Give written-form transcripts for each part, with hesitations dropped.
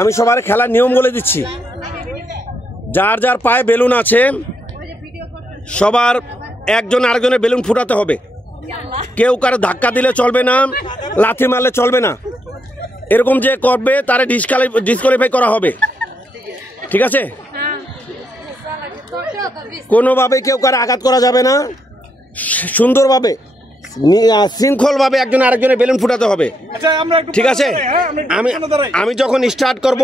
আমি সবার খেলার নিয়ম বলে দিচ্ছি। যার যার পায়ে বেলুন আছে সবার একজন আরেকজনের বেলুন ফুটাতে হবে। কেউ কারো ধাক্কা দিলে চলবে না, লাথি মারলে চলবে না। এরকম যে করবে তারে ডিসকোয়ালিফাই করা হবে, ঠিক আছে? কোনোভাবে কেউ কারো আঘাত করা যাবে না। সুন্দরভাবে শৃঙ্খলভাবে একজন আরেকজনের বেলুন ফুটাতে হবে, ঠিক আছে? আমি যখন স্টার্ট করব,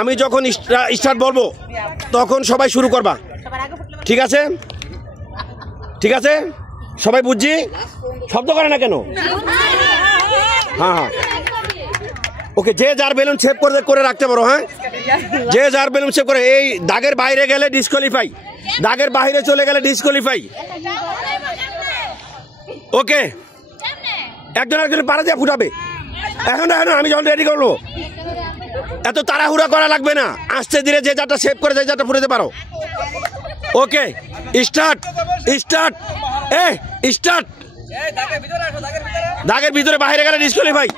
আমি যখন স্টার্ট বলবো তখন সবাই শুরু করবা, ঠিক আছে? ঠিক আছে, সবাই বুঝছি? শব্দ করে না কেন? হ্যাঁ হ্যাঁ, ওকে। যে যার বেলুন সেভ করে রাখতে পারো। হ্যাঁ, যে যার বেলুন সেভ করে। এই দাগের বাইরে গেলে ডিসকোয়ালিফাই, দাগের বাইরে চলে গেলে ডিসকোয়ালিফাই। ওকে, একজন একজনের পাড়া দিয়ে ফুটাবে। এখন আমি যখন রেডি করবো, এত তাড়াহুড়া করা লাগবে না। আস্তে ধীরে যে যারটা সেভ করে যে যারটা ফুটাতে পারো। ওকে, স্টার্ট স্টার্ট স্টার্ট। দাগের ভিতরে বাইরে গেলে ডিসকোয়ালিফাই।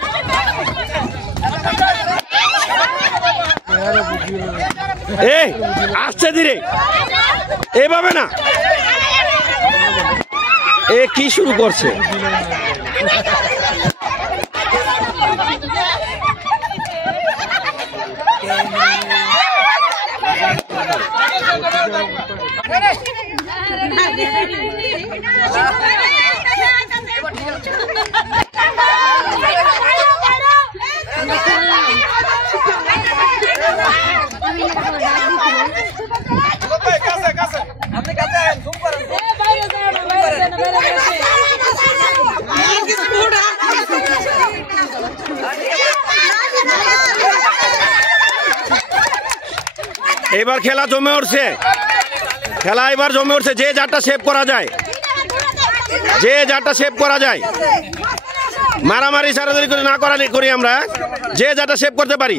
আস্তে ধীরে, এভাবে না। এ কি শুরু করছে? এবার খেলা জমে উঠছে, খেলা এবার জমে উঠছে। যে যারটা সেভ করা যায়, যে যারটা সেভ করা যায়, মারামারি সারাদারি না করি আমরা। যে যারটা সেভ করতে পারি,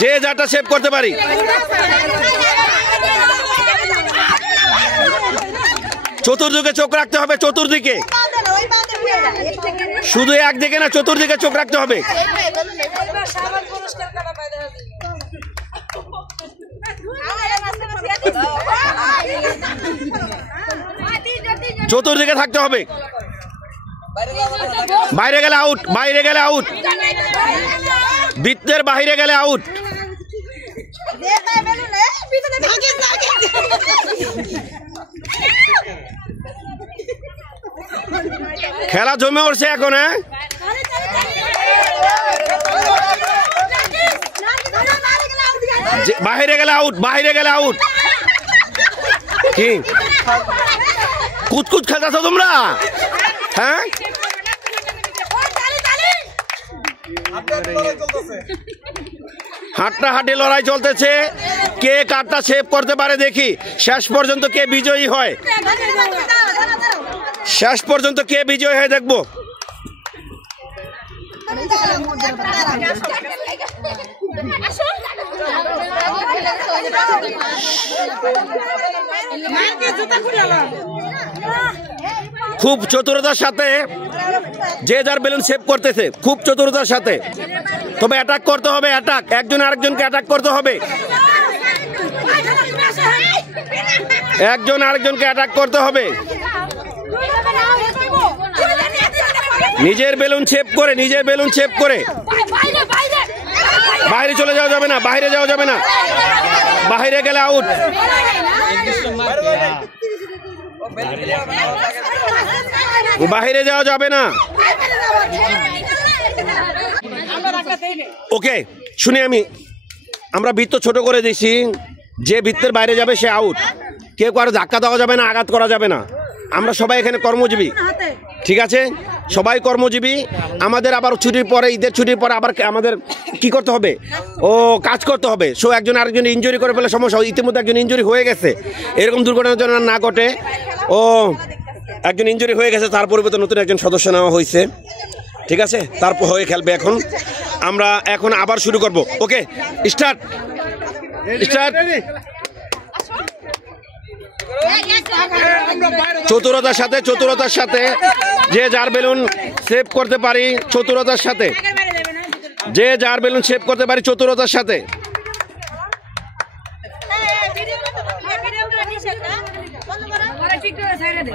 যে যারটা সেভ করতে পারি। চতুর্দিকে চোখ রাখতে হবে, চতুর্দিকে, শুধু একদিকে না, চতুর্দিকে চোখ রাখতে হবে। চতুর্দিকে থাকতে হবে। বাইরে গেলে আউট, বাইরে গেলে আউট, বৃত্তের বাইরে গেলে আউট। খেলা জমে উঠছে এখন। হ্যাঁ, বাইরে গেলে আউট, বাইরে গেলে আউট। কি কুচকুচ খেলতেছ তোমরা? হ্যাঁ, হাড্ডাহাড্ডি লড়াই চলতেছে। কে কারটা সেভ করতে পারে দেখি। শেষ পর্যন্ত কে বিজয়ী হয়, শেষ পর্যন্ত কে বিজয়ী হয় দেখবো। খুব চতুরতার সাথে যে যার বেলুন সেভ করতেছে, খুব চতুরতার সাথে। তবে অ্যাটাক করতে হবে, অ্যাটাক, একজন আরেকজনকে অ্যাটাক করতে হবে, একজন আরেকজনকে অ্যাটাক করতে হবে। নিজের বেলুন সেভ করে, নিজের বেলুন সেভ করে। বাইরে চলে যাওয়া যাবে না, বাইরে যাওয়া যাবে না, বাইরে গেলে আউট। বাইরে যাওয়া যাবে না। ওকে, শুনি আমরা বৃত্ত ছোট করে দিছি। যে বৃত্তের বাইরে যাবে সে আউট। কেউ কারো ধাক্কা দেওয়া যাবে না, আঘাত করা যাবে না। আমরা সবাই এখানে কর্মজীবী, ঠিক আছে? সবাই কর্মজীবী। আমাদের আবার ছুটির পরে, ঈদের ছুটির পরে আবার আমাদের কি করতে হবে? ও কাজ করতে হবে। সো একজন আরেকজন ইনজুরি করে ফেলে সমস্যা। ইতিমধ্যে একজন ইনজুরি হয়ে গেছে, এরকম দুর্ঘটনা যেন না ঘটে। ও একজন ইনজুরি হয়ে গেছে, তার পরিবর্তে নতুন একজন সদস্য নেওয়া হয়েছে। ঠিক আছে, তারপর হয়ে খেলবে। এখন আমরা এখন আবার শুরু করব। ওকে, স্টার্ট স্টার্ট। চতুরতার সাথে যে যার বেলুন সেভ করতে পারি, চতুরতার সাথে যে যার বেলুন সেভ করতে পারি, চতুরতার সাথে।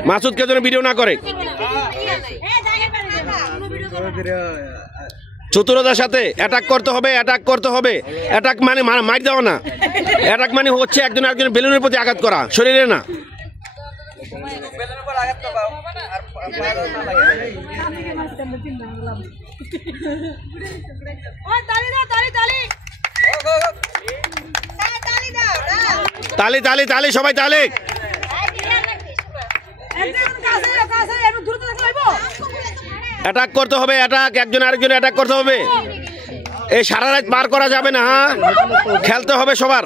মাসুদকে যেন ভিডিও না করে। চতুরতার সাথে অ্যাটাক করতে হবে, অ্যাটাক করতে হবে। অ্যাটাক মানে মার দেওয়া না, অ্যাটাক মানে হচ্ছে একজন আরেকজন বেলুনের প্রতি আঘাত করা, শরীরে না। তালি তালি তালি, সবাই তালি। অ্যাটাক করতে হবে, অ্যাটাক, একজন আরেকজন অ্যাটাক করতে হবে। এই সারা রাত পার করা যাবে না, হ্যাঁ, খেলতে হবে সবার।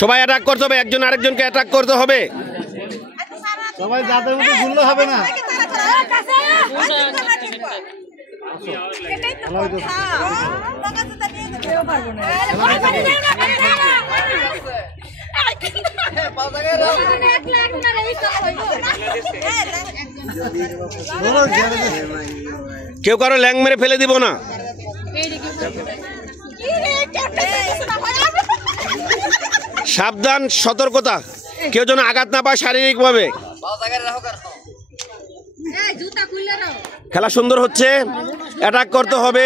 সবাই অ্যাটাক করতে হবে, একজন আরেকজনকে অ্যাটাক করতে হবে। সবাই যাদের মধ্যে ঘুরলে হবে না। কেউ কারো ল্যাং মেরে ফেলে দিব না। সাবধান, সতর্কতা, কেউ যেন আঘাত না পায় শারীরিক ভাবে। খেলা সুন্দর হচ্ছে, অ্যাটাক করতে হবে,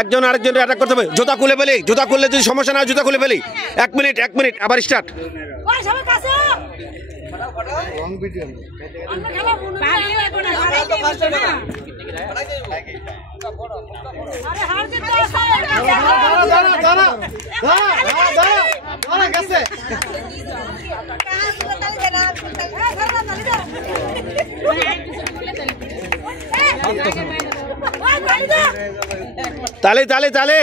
একজন আরেকজন অ্যাটাক করতে হবে। জুতা খুলে ফেলি, জুতা খুললে যদি সমস্যা না হয় জুতা খুলে ফেলি। 1 মিনিট, 1 মিনিট, আবার স্টার্ট। তালি তালি তালি।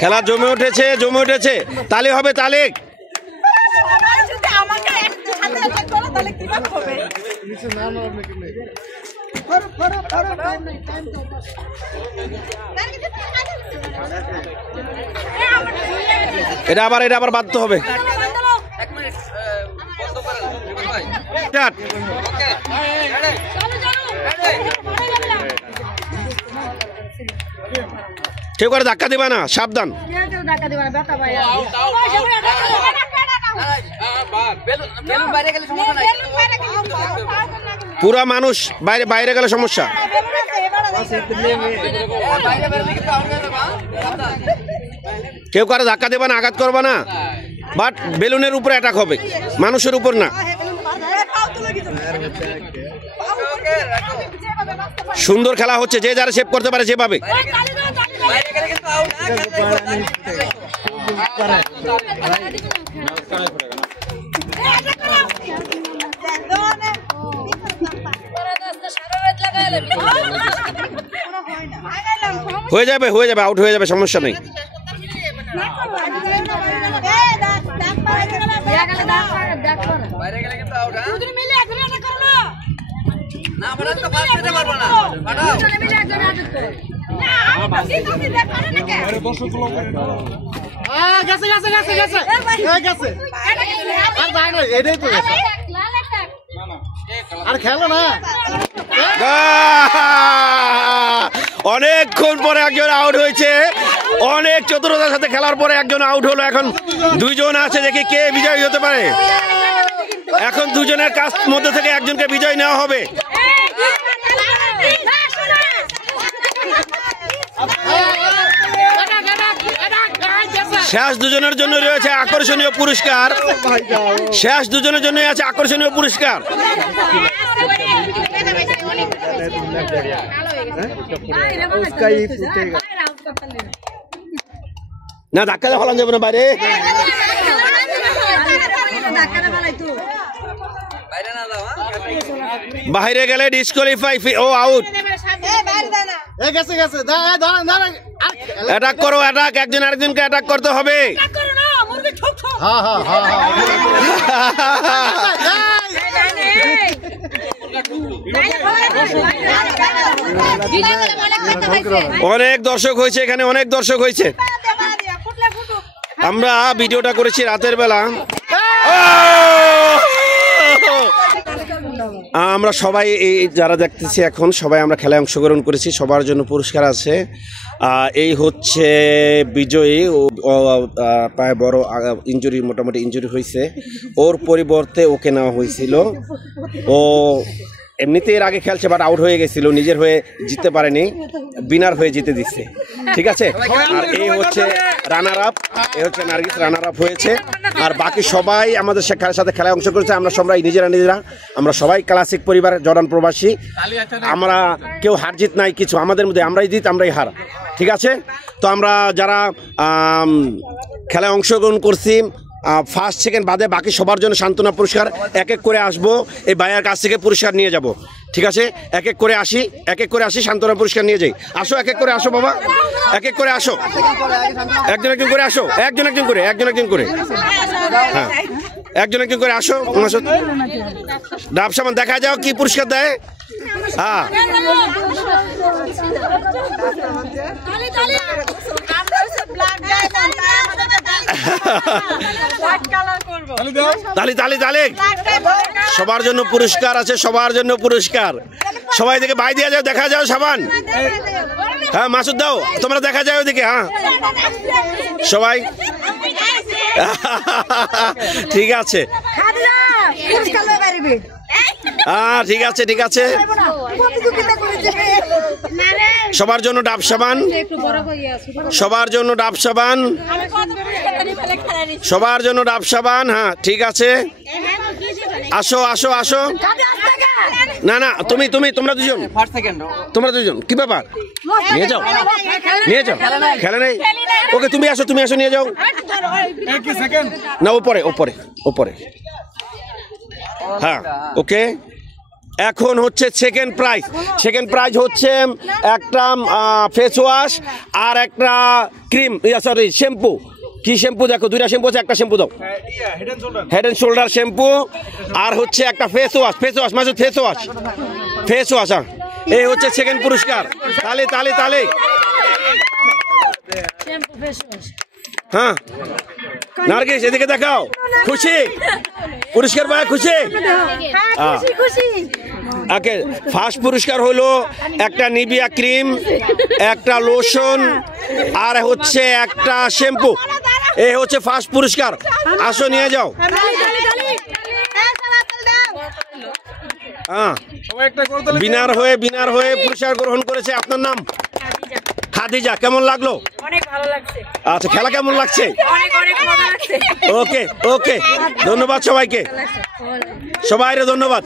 খেলা জমে উঠেছে, জমে উঠেছে। তালি হবে, তালি। এটা আবার বাধ্য হবে। কেউ করে ধাক্কা দিবা না, সাবধান। পুরা মানুষ বাইরে বাইরে গেলে সমস্যা। কেউ কারো ধাক্কা দেবা না, আঘাত করবা না, বাট বেলুনের উপরে অ্যাটাক হবে, মানুষের উপর না। সুন্দর খেলা হচ্ছে, যে যারা সেভ করতে পারে যেভাবে। হয়ে যাবে, হয়ে যাবে, আউট হয়ে যাবে, সমস্যা নেই। আর খেলো না। অনেকক্ষণ পরে একজন আউট হয়েছে, অনেক চতুরতার সাথে খেলার পরে একজন আউট হলো। এখন দুইজন আছে, দেখি কে বিজয়ী হতে পারে। এখন দুজনের কাছ মধ্যে থেকে একজনকে বিজয় নেওয়া হবে। শেষ দুজনের জন্য রয়েছে আকর্ষণীয় পুরস্কার, শেষ দুজনের জন্য আছে আকর্ষণীয় পুরস্কার। না ধাক্কা দিয়ে ফেলান যাবে না বাইরে। বাইরে গেলে ডিসকোয়ালিফাই, ও আউট। গেছে গেছে, অ্যাটাক করো, অ্যাটাক, একজন আরেকজনকে অ্যাটাক করতে হবে। হ্যাঁ হ্যাঁ হ্যাঁ অনেক দর্শক হয়েছে এখানে, অনেক দর্শক হয়েছে। আমরা ভিডিওটা করেছি রাতের বেলা। আমরা সবাই এই যারা দেখতেছি এখন সবাই আমরা খেলায় অংশগ্রহণ করেছি, সবার জন্য পুরস্কার আছে। এই হচ্ছে বিজয়ী, ও পায়ে বড় ইনজুরি, মোটামুটি ইনজুরি হয়েছে, ওর পরিবর্তে ওকে নেওয়া হয়েছিল। ও এমনিতে এর আগে খেলছে বাট আউট হয়ে গেছিল, নিজের হয়ে জিততে পারেনি, বিনার হয়ে জিতে দিচ্ছে, ঠিক আছে। আর এই হচ্ছে রানার আপ, এই হচ্ছে নার্গিস রানার আপ হয়েছে। আর বাকি সবাই আমাদের সাথে খেলায় অংশ করেছে। আমরা সবাই নিজেরা আমরা সবাই ক্লাসিক পরিবার, জর্ডান প্রবাসী। আমরা কেউ হার জিত নাই কিছু, আমাদের মধ্যে আমরাই জিত আমরাই হার, ঠিক আছে। তো আমরা যারা খেলায় অংশগ্রহণ করছি ফার্স্ট সেকেন্ড বাদে বাকি সবার জন্য সান্ত্বনা পুরস্কার এক এক করে আসবো, এই ভাইয়ার কাছ থেকে পুরস্কার নিয়ে যাব, ঠিক আছে। এক এক করে আসি সান্ত্বনা পুরস্কার নিয়ে যাই। আসো, এক এক করে আসো বাবা, এক এক করে আসো, একজন একজন করে আসো, একজন একজন করে হ্যাঁ একজন একজন করে আসো। ডাব সামান দেখা যাও কি পুরস্কার দেয়। হ্যাঁ তালি তালি তালি, সবার জন্য পুরস্কার আছে, সবার জন্য পুরস্কার। সবাই দিকে ভাই দিয়ে যাও, দেখা যাও সাবান। হ্যাঁ মাসুদ দাও, তোমরা দেখা যায় ওইদিকে। হ্যাঁ সবাই ঠিক আছে, হ্যাঁ ঠিক আছে ঠিক আছে। সবার জন্য ডাব সাবান, সবার জন্য ডাব সাবান, সবার জন্য ডাব সাবান। হ্যাঁ ঠিক আছে, আসো আসো আসো। না না তুমি তুমি তোমরা দুজন কি ব্যাপার, নিয়ে যাও নিয়ে যাও, খেলে নেই। ওকে তুমি আসো, তুমি আসো, নিয়ে যাও। না ওপরে ওপরে ওপরে, হ্যাঁ ওকে। এখন হচ্ছে সেকেন্ড প্রাইজ হচ্ছে একটা ফেস ওয়াশ আর একটা ক্রিম, সরি শ্যাম্পু। কি শ্যাম্পু দেখো, দুইটা শ্যাম্পু আছে, একটা শ্যাম্পু দাও, হেড এন্ড শোল্ডার শ্যাম্পু। আর হচ্ছে একটা ফেস ওয়াশ মাঝে ফেস ওয়াশ। এই হচ্ছে সেকেন্ড পুরস্কার। তালে তালে তালে, হ্যাঁ নার্গিস এদিকে দেখাও, খুশি পুরস্কার পায়, খুশি। ওকে, ফার্স্ট পুরস্কার হলো একটা নিভিয়া ক্রিম, একটা লোশন আর হচ্ছে একটা শ্যাম্পু। এই হচ্ছে ফার্স্ট পুরস্কার, আসো নিয়ে যাও। হ্যাঁ বিনার হয়ে পুরস্কার গ্রহণ করেছে। আপনার নাম? খাদিজা। কেমন লাগলো? অনেক ভালো লাগছে। আচ্ছা, খেলা কেমন লাগছে? অনেক অনেক মজা লাগছে। ওকে ওকে, ধন্যবাদ সবাইকে, সবাইরে ধন্যবাদ।